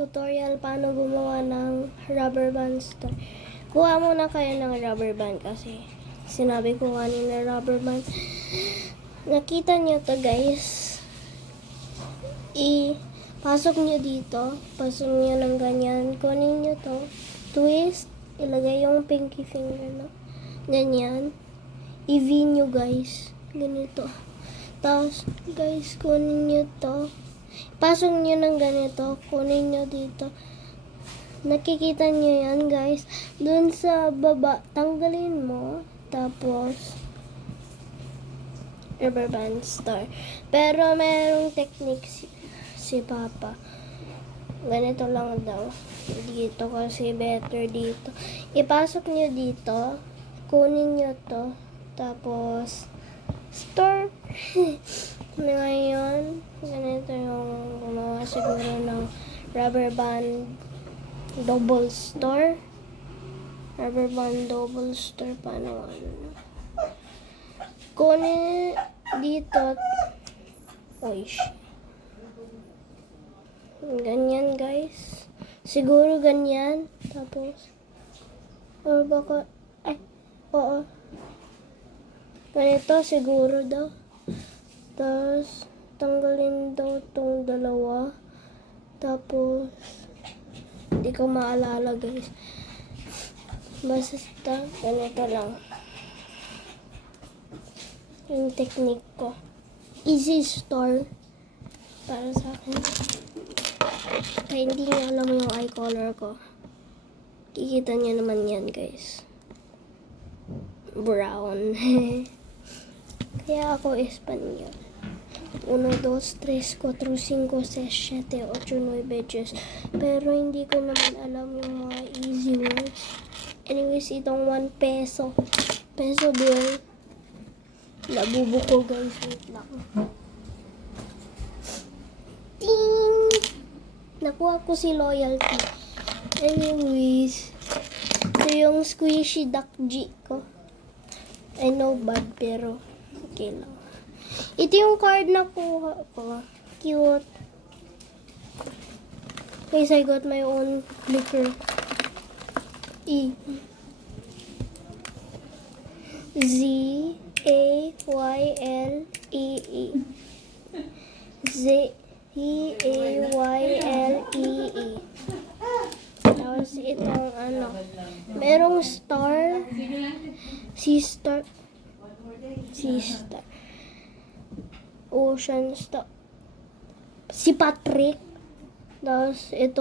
tutorial paano gumawa ng rubber band star. Kuha muna kayo ng rubber band kasi sinabi ko kanina rubber band. Nakita nyo to guys. Pasok nyo dito. Pasok nyo ng ganyan. Kunin nyo to. Twist. Ilagay yung pinky finger na. Ganyan. I-V nyo guys. Ganito. Tapos guys, kunin nyo to. Pasok nyo ng ganito. Kunin nyo dito. Nakikita nyo yan guys. Dun sa baba, tanggalin mo. Tapos, rubber band star. Pero merong technique si Papa. Ganito lang daw. Dito kasi better dito. Ipasok nyo dito. Kunin nyo to. Tapos, store. Ngayon, ganito yung gumawa siguro ng rubber band double store. Rubber band double store. Paano kunin dito. Uy, ganyan guys. Siguro ganyan. Tapos, or baka, oo. Ganito siguro daw. Tapos, tanggalin daw tong dalawa. Tapos, hindi ko maalala guys. Basta, ganito lang. Yung technique ko. Easy store. Para sa akin. Kaya hindi niya alam yung eye color ko. Kikita niya naman yan guys. Brown. Kaya ako Espanyol. 1, 2, 3, 4, 5, 6, 7, 8, 9, 10. Pero hindi ko naman alam yung mga easy words. Anyways, itong 1 peso. Peso bill. Nabubuko guys. Wait lang. Ting! Nakuha ko si loyalty. Anyways. Ito yung squishy duck G ko. I know bad pero okay lang. Ito yung card na kuha ko. Cute. Guys, I got my own clicker. Z-A-Y-L-E-E. Z-E-A-Y-L-E-E. Tapos itong merong star. C-star. C-star. Ocean star. Si Patrick. Tapos ito